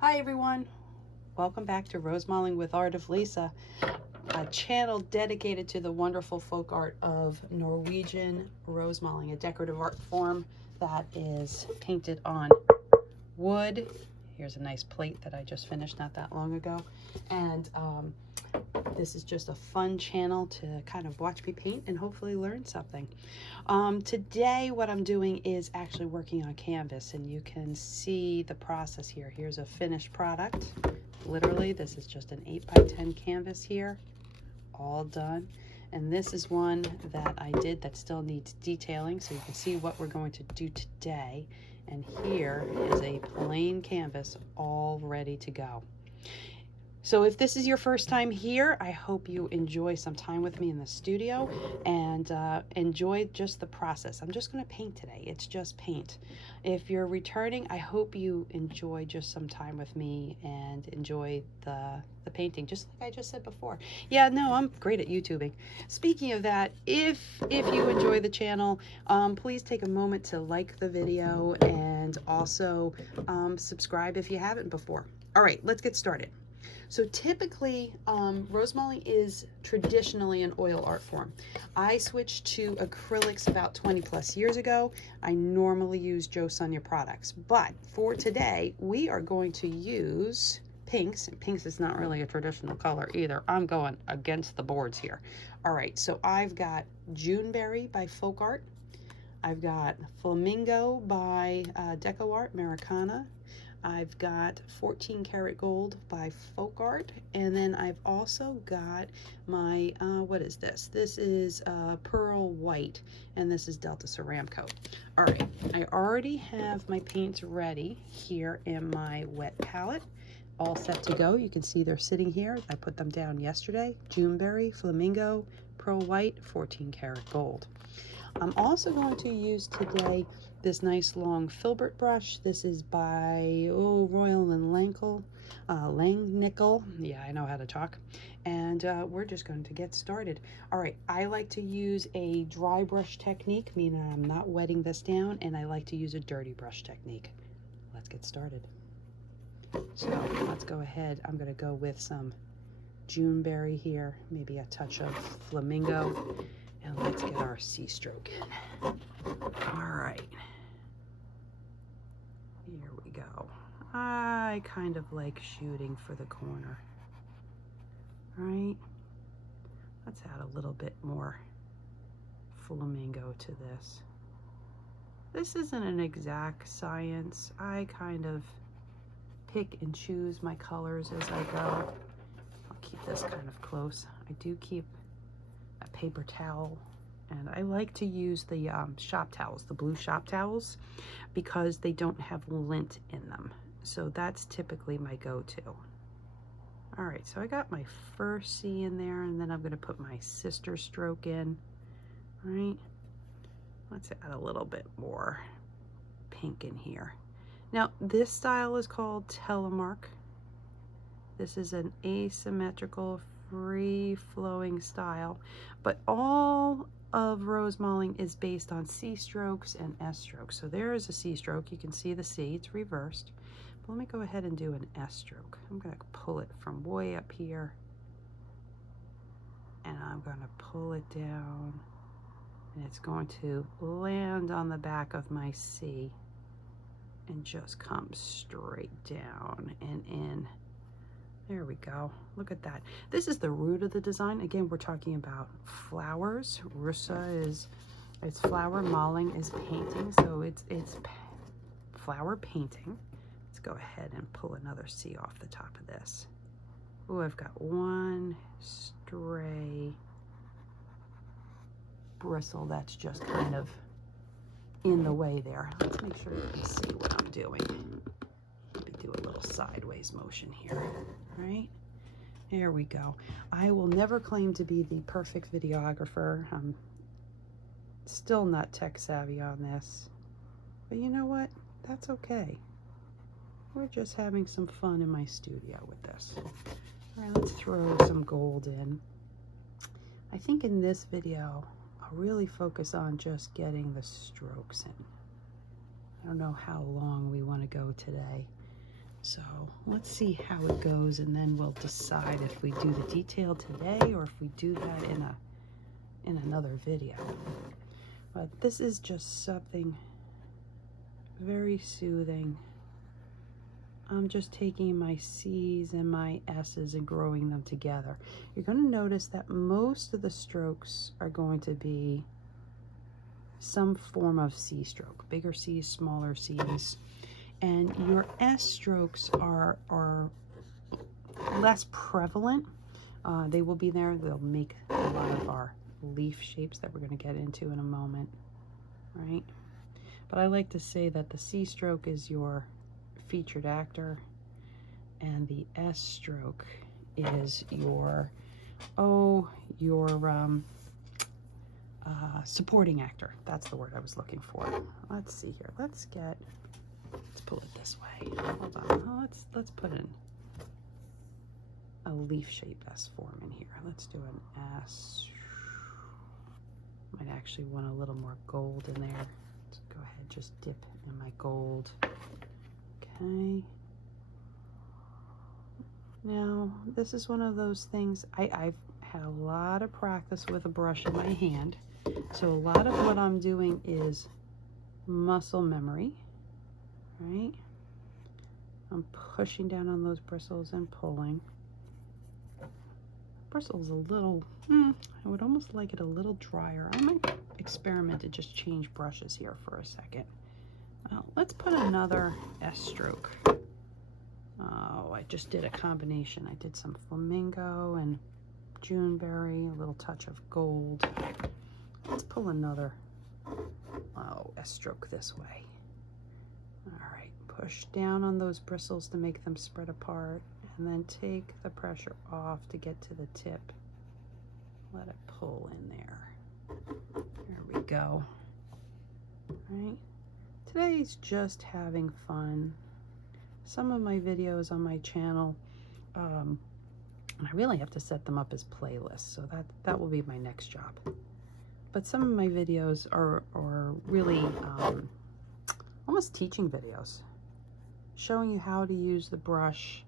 Hi everyone, welcome back to Rosemaling with Art of Lisa, a channel dedicated to the wonderful folk art of Norwegian Rosemaling, a decorative art form that is painted on wood. Here's a nice plate that I just finished not that long ago, and this is just a fun channel to kind of watch me paint and hopefully learn something. Today what I'm doing is actually working on canvas, and you can see the process here. Here's a finished product. Literally, this is just an 8x10 canvas here, all done. And this is one that I did that still needs detailing, so you can see what we're going to do today. And here is a plain canvas all ready to go. So if this is your first time here, I hope you enjoy some time with me in the studio and enjoy just the process. I'm just going to paint today. It's just paint. If you're returning, I hope you enjoy just some time with me and enjoy the painting, just like I just said before. Yeah, no, I'm great at YouTubing. Speaking of that, if you enjoy the channel, please take a moment to like the video and also subscribe if you haven't before. All right, let's get started. So typically, Rosemaling is traditionally an oil art form. I switched to acrylics about 20 plus years ago. I normally use Joe Sonia products, but for today, we are going to use pinks. And pinks is not really a traditional color either. I'm going against the boards here. All right, so I've got Juneberry by Folkart. I've got Flamingo by Deco Art, Americana. I've got 14 karat gold by Folkart, and then I've also got my what is this? This is pearl white, and this is Delta Ceramcoat. All right, I already have my paints ready here in my wet palette, all set to go. You can see they're sitting here. I put them down yesterday. Juneberry, Flamingo, pearl white, 14 karat gold. I'm also going to use today this nice long Filbert brush. This is by Royal Langnickel, yeah, I know how to talk. And we're just going to get started. All right, I like to use a dry brush technique, meaning I'm not wetting this down, and I like to use a dirty brush technique. Let's get started. So let's go ahead. I'm going to go with some Juneberry here, maybe a touch of Flamingo. And let's get our C-stroke in. All right. Here we go. I kind of like shooting for the corner. All right. Let's add a little bit more Flamingo to this. This isn't an exact science. I kind of pick and choose my colors as I go. I'll keep this kind of close. I do keep a paper towel, and I like to use the shop towels, the blue shop towels, because they don't have lint in them. So that's typically my go-to. All right, so I got my first C in there, and then I'm going to put my sister stroke in. All right, let's add a little bit more pink in here. Now this style is called Telemark. This is an asymmetrical free-flowing style, but all of Rosemaling is based on C strokes and S strokes. So there is a C stroke. You can see the C, it's reversed. But let me go ahead and do an S stroke. I'm going to pull it from way up here, and I'm going to pull it down, and it's going to land on the back of my C and just come straight down and in. There we go. Look at that. This is the root of the design. Again, we're talking about flowers. Russa is, it's flower, maling is painting, so it's flower painting. Let's go ahead and pull another C off the top of this. Oh, I've got one stray bristle that's just kind of in the way there. Let's make sure you can see what I'm doing. Let me do a little sideways motion here. Right? There we go. I will never claim to be the perfect videographer. I'm still not tech savvy on this. But you know what? That's okay. We're just having some fun in my studio with this. All right, let's throw some gold in. I think in this video, I'll really focus on just getting the strokes in. I don't know how long we want to go today. So let's see how it goes, and then we'll decide if we do the detail today or if we do that in another video. But this is just something very soothing. I'm just taking my C's and my S's and growing them together. You're going to notice that most of the strokes are going to be some form of C stroke, bigger C's, smaller C's. And your S strokes are less prevalent. They will be there. They'll make a lot of our leaf shapes that we're going to get into in a moment, right? But I like to say that the C stroke is your featured actor, and the S stroke is your supporting actor. That's the word I was looking for. Let's see here. Let's pull it this way. Hold on. Let's put in a leaf shape S form in here. Let's do an S. Might actually want a little more gold in there. Let's go ahead, just dip in my gold. Okay. Now, this is one of those things, I've had a lot of practice with a brush in my hand. So a lot of what I'm doing is muscle memory, right? I'm pushing down on those bristles and pulling. Bristle's a little, I would almost like it a little drier. I might experiment to just change brushes here for a second. Let's put another S stroke. Oh, I just did a combination. I did some Flamingo and Juneberry, a little touch of gold. Let's pull another S stroke this way. All right, push down on those bristles to make them spread apart, and then take the pressure off to get to the tip. Let it pull in there. There we go. All right. Today's just having fun. Some of my videos on my channel, I really have to set them up as playlists, so that will be my next job. But some of my videos are really almost teaching videos, showing you how to use the brush,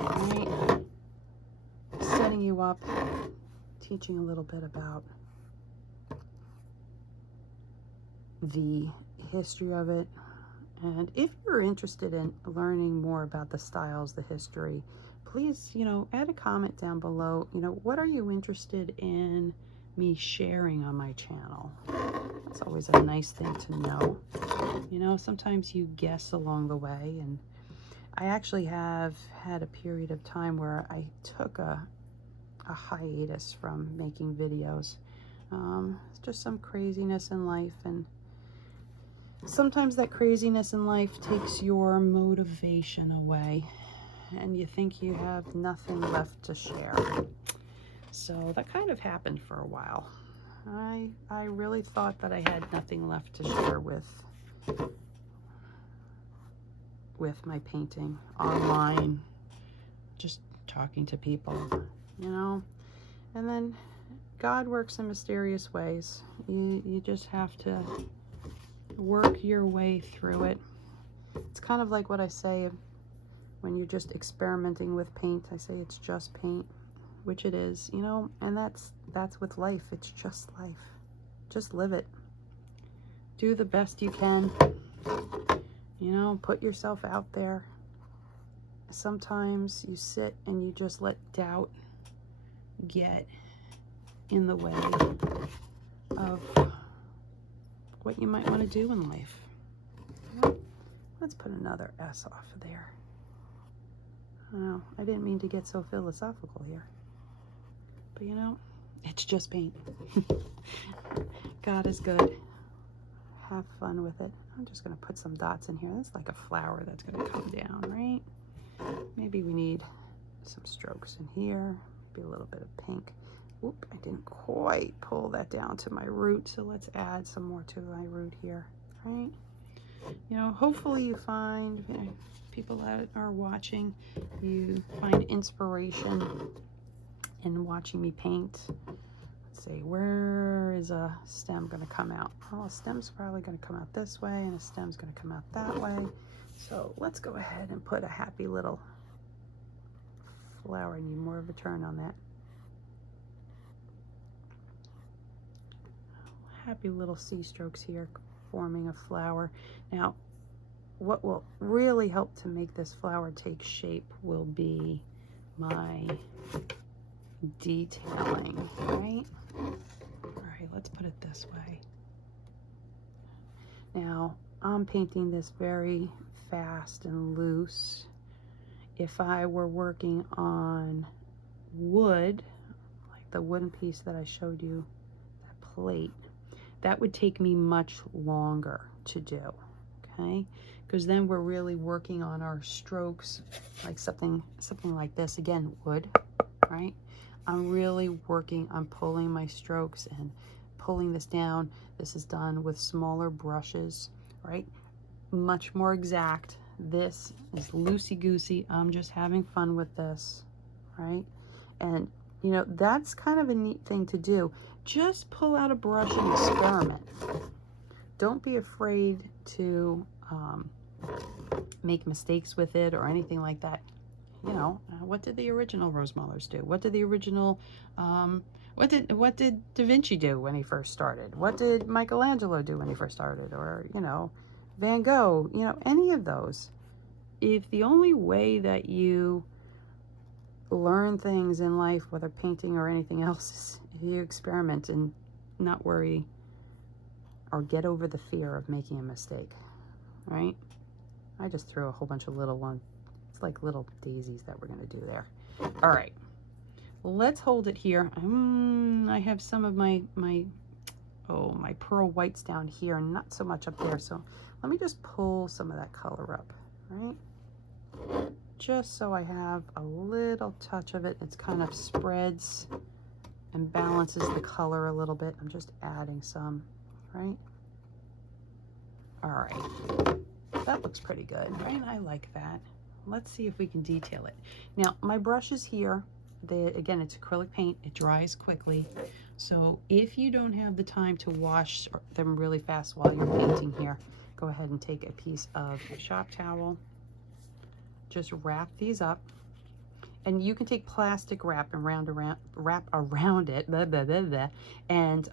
right? Setting you up, teaching a little bit about the history of it. And if you're interested in learning more about the styles, the history, please, add a comment down below. What are you interested in me sharing on my channel? That's always a nice thing to know. Sometimes you guess along the way, and I actually have had a period of time where I took a hiatus from making videos. It's just some craziness in life, and sometimes that craziness in life takes your motivation away, and you think you have nothing left to share. So that kind of happened for a while. I really thought that I had nothing left to share with my painting online, just talking to people, and then God works in mysterious ways. You just have to work your way through it. It's kind of like what I say when you're just experimenting with paint. I say it's just paint, which it is, and that's with life. It's just life. Just live it. Do the best you can. Put yourself out there. Sometimes you sit and you just let doubt get in the way of what you might want to do in life. Let's put another S off of there. Oh, I didn't mean to get so philosophical here. But it's just paint. God is good. Have fun with it. I'm just going to put some dots in here. That's like a flower that's going to come down, right? Maybe we need some strokes in here. Maybe a little bit of pink. Oop, I didn't quite pull that down to my root, so let's add some more to my root here, right? Hopefully you find, people that are watching, you find inspiration in watching me paint. Let's see, where is a stem going to come out? Well, a stem's probably going to come out this way, and a stem's going to come out that way. So let's go ahead and put a happy little flower. I need more of a turn on that. Happy little C strokes here, forming a flower. Now, what will really help to make this flower take shape will be my detailing, right? All right, let's put it this way. Now, I'm painting this very fast and loose. If I were working on wood, like the wooden piece that I showed you, that plate, that would take me much longer to do, okay? Because then we're really working on our strokes, like something like this. Again, wood, right? I'm really working on pulling my strokes and pulling this down. This is done with smaller brushes, right? Much more exact. This is loosey-goosey. I'm just having fun with this, right? And, you know, that's kind of a neat thing to do. Just pull out a brush and experiment. Don't be afraid to make mistakes with it or anything like that. You know, what did the original Rosemalers do? What did the original, what did Da Vinci do when he first started? What did Michelangelo do when he first started? Or, you know, Van Gogh, you know, any of those. If the only way that you learn things in life, whether painting or anything else, is if you experiment and not worry or get over the fear of making a mistake, right? I just threw a whole bunch of little ones. It's like little daisies that we're going to do there. All right, let's hold it here. I have some of my pearl whites down here, not so much up there. So let me just pull some of that color up, right? Just so I have a little touch of it. It's kind of spreads and balances the color a little bit. I'm just adding some, right? All right, that looks pretty good, right? I like that. Let's see if we can detail it. Now, my brushes here, again, it's acrylic paint. It dries quickly. So if you don't have the time to wash them really fast while you're painting here, go ahead and take a piece of shop towel. Just wrap these up. And you can take plastic wrap and wrap around it, blah, blah, blah, blah, and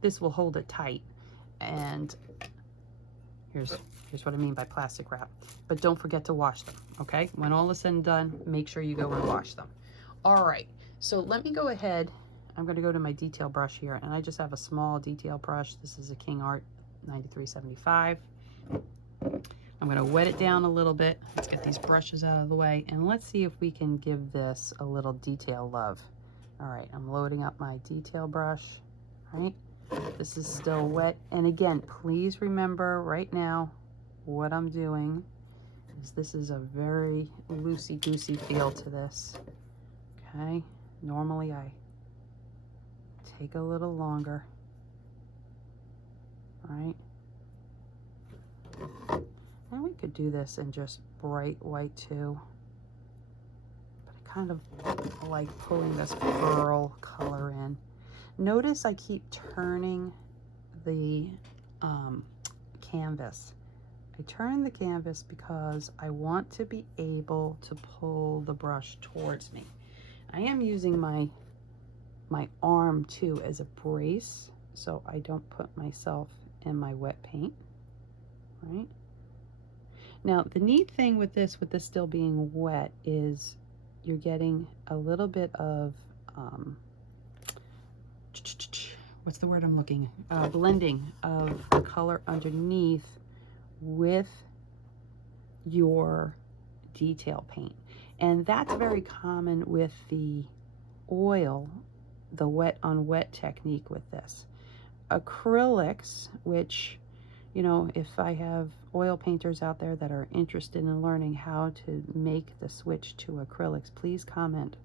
this will hold it tight. And here's what I mean by plastic wrap. But don't forget to wash them, okay? When all is said and done, make sure you go and wash them. All right, so let me go ahead. I'm going to go to my detail brush here, and I just have a small detail brush. This is a Kingart 9375. I'm going to wet it down a little bit. Let's get these brushes out of the way, and let's see if we can give this a little detail love. All right, I'm loading up my detail brush, right? This is still wet. And again, please remember right now what I'm doing is this is a very loosey-goosey feel to this, okay? Normally I take a little longer, right? And we could do this in just bright white too. But I kind of like pulling this pearl color in. Notice I keep turning the canvas. I turn the canvas because I want to be able to pull the brush towards me. I am using my arm too as a brace so I don't put myself in my wet paint, right? Now, the neat thing with this still being wet is you're getting a little bit of, what's the word I'm looking? Blending of the color underneath with your detail paint. And that's very common with the oil, the wet on wet technique with this. Acrylics, which, you know, if I have oil painters out there that are interested in learning how to make the switch to acrylics, please comment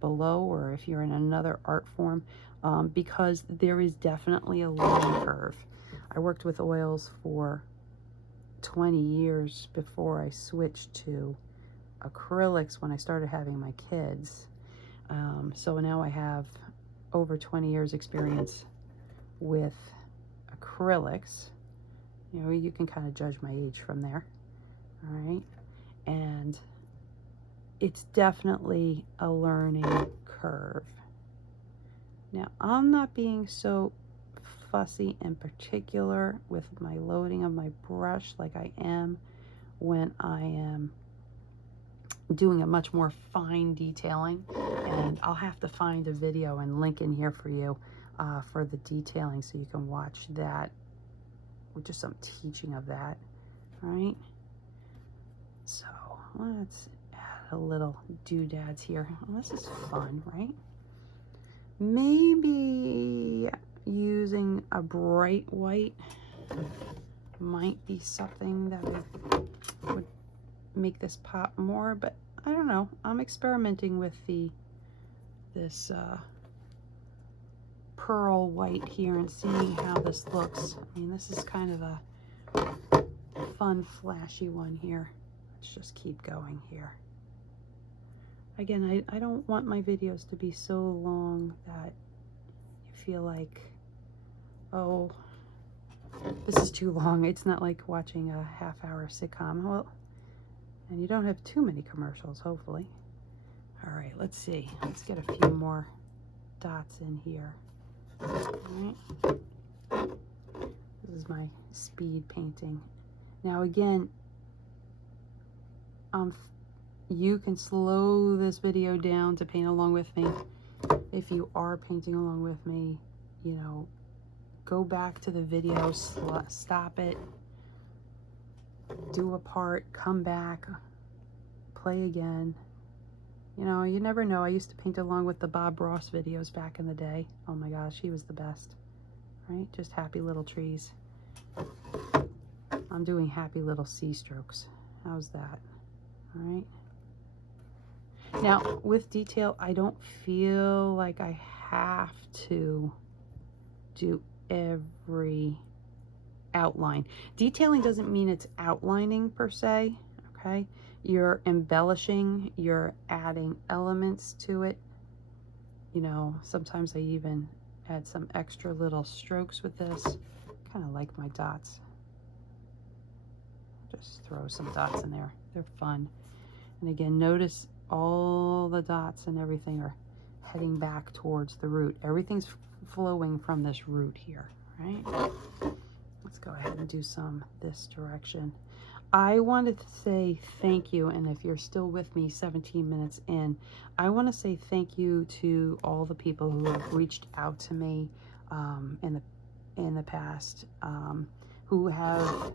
below, or if you're in another art form, because there is definitely a learning curve. I worked with oils for 20 years before I switched to acrylics when I started having my kids. So now I have over 20 years experience with acrylics. You know, you can kind of judge my age from there. All right. And it's definitely a learning curve. Now, I'm not being so fussy and particular with my loading of my brush like I am when I am doing a much more fine detailing, and I'll have to find a video and link in here for you for the detailing so you can watch that, with just some teaching of that. All right, so let's add a little doodads here. Well, this is fun, right? Maybe using a bright white might be something that would make this pop more, but I don't know. I'm experimenting with this pearl white here and seeing how this looks. I mean, this is kind of a fun, flashy one here. Let's just keep going here. Again, I don't want my videos to be so long that you feel like, oh, this is too long. It's not like watching a half-hour sitcom. Well, and you don't have too many commercials, hopefully. All right, let's see. Let's get a few more dots in here. All right. This is my speed painting. Now again, you can slow this video down to paint along with me. If you are painting along with me, you know, go back to the video, stop it, do a part, come back, play again. You know, you never know. I used to paint along with the Bob Ross videos back in the day. Oh my gosh, he was the best. Right? Just happy little trees. I'm doing happy little sea strokes. How's that? All right. Now, with detail, I don't feel like I have to do every outline. Detailing doesn't mean it's outlining per se, okay? You're embellishing, you're adding elements to it. You know, sometimes I even add some extra little strokes with this. Kind of like my dots. Just throw some dots in there. They're fun. And again, notice all the dots and everything are heading back towards the root. Everything's flowing from this root here, right? Let's go ahead and do some this direction. I wanted to say thank you, and if you're still with me 17 minutes in, I want to say thank you to all the people who have reached out to me in the past, who have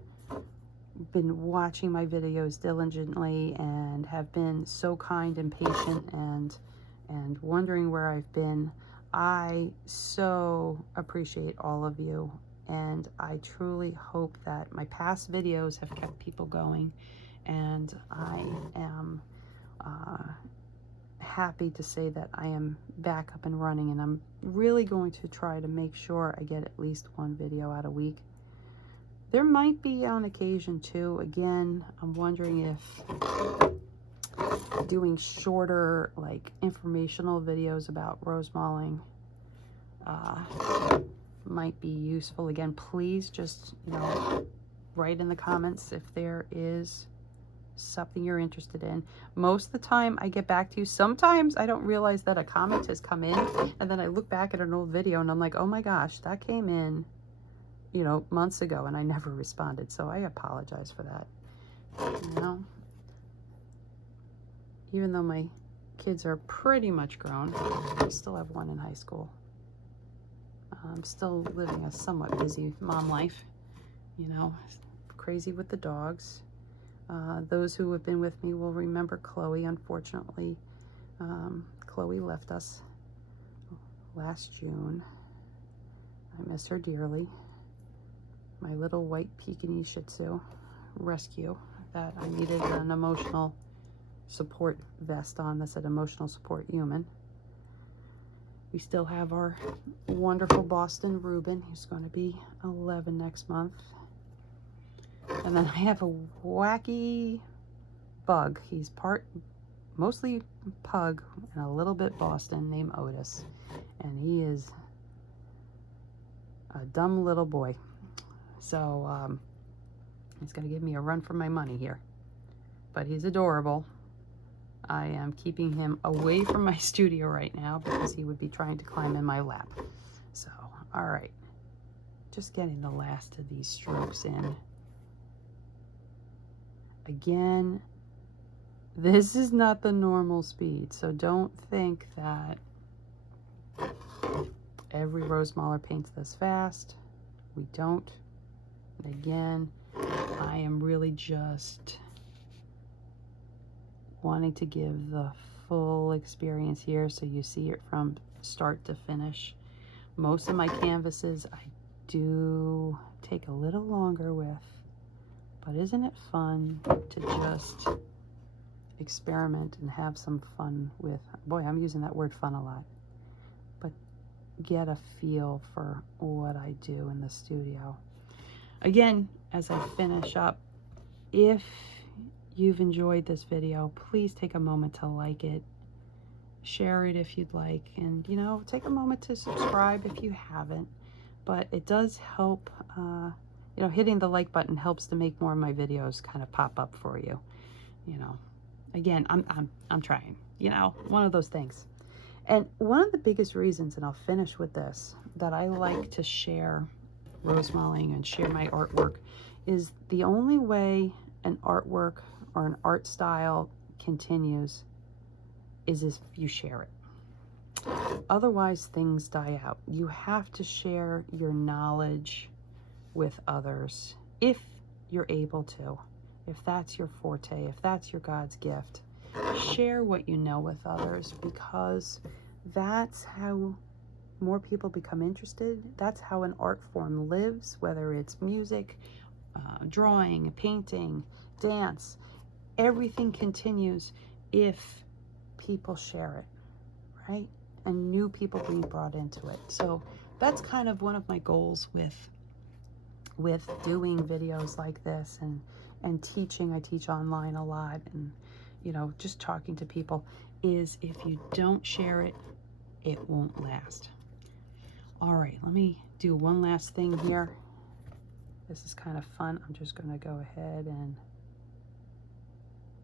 been watching my videos diligently and have been so kind and patient and wondering where I've been. I so appreciate all of you, and I truly hope that my past videos have kept people going, and I am happy to say that I am back up and running, and I'm really going to try to make sure I get at least one video out a week. There might be on occasion too. Again, I'm wondering if doing shorter, like informational videos about Rosemaling might be useful. Again, please just, you know, write in the comments if there is something you're interested in. Most of the time I get back to you. Sometimes I don't realize that a comment has come in, and then I look back at an old video and I'm like, oh my gosh, that came in, you know, months ago, and I never responded. So I apologize for that. You know, even though my kids are pretty much grown, I still have one in high school. I'm still living a somewhat busy mom life, you know, crazy with the dogs. Those who have been with me will remember Chloe. Unfortunately, Chloe left us last June. I miss her dearly. My little white Pekingese Shih Tzu rescue that I needed an emotional support vest on. That said emotional support human. We still have our wonderful Boston Reuben, who's going to be 11 next month. And then I have a wacky bug. He's mostly pug and a little bit Boston, named Otis. And he is a dumb little boy. So he's going to give me a run for my money here. But he's adorable. I am keeping him away from my studio right now because he would be trying to climb in my lap. So, all right. Just getting the last of these strokes in. Again, this is not the normal speed, so don't think that every Rosemaler paints this fast. We don't. And again, I am really just wanting to give the full experience here so you see it from start to finish. Most of my canvases I do take a little longer with, but isn't it fun to just experiment and have some fun with, boy, I'm using that word fun a lot, but get a feel for what I do in the studio. Again, as I finish up, if you've enjoyed this video, please take a moment to like it, share it if you'd like, and you know, take a moment to subscribe if you haven't. But it does help, you know, hitting the like button helps to make more of my videos kind of pop up for you. You know, again, I'm trying, you know, one of those things. And one of the biggest reasons, and I'll finish with this, that I like to share Rosemaling and share my artwork is the only way an artwork or an art style continues is if you share it. Otherwise, things die out. You have to share your knowledge with others if you're able to. If that's your forte, if that's your God's gift, share what you know with others, because that's how more people become interested. That's how an art form lives, whether it's music, drawing, painting, dance. Everything continues if people share it, right? And new people being brought into it. So that's kind of one of my goals with doing videos like this and teaching. I teach online a lot, and you know, just talking to people, is if you don't share it, it won't last. All right, let me do one last thing here. This is kind of fun. I'm just going to go ahead and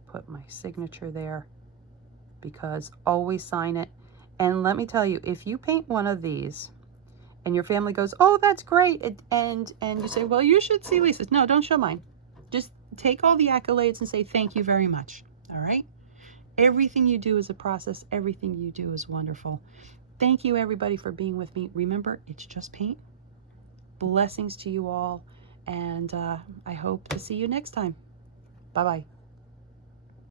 put my signature there, because always sign it. And let me tell you, if you paint one of these and your family goes, oh, that's great, and you say, well, you should see Lisa's. No, don't show mine. Just take all the accolades and say thank you very much. All right? Everything you do is a process. Everything you do is wonderful. Thank you, everybody, for being with me. Remember, it's just paint. Blessings to you all, and I hope to see you next time. Bye-bye.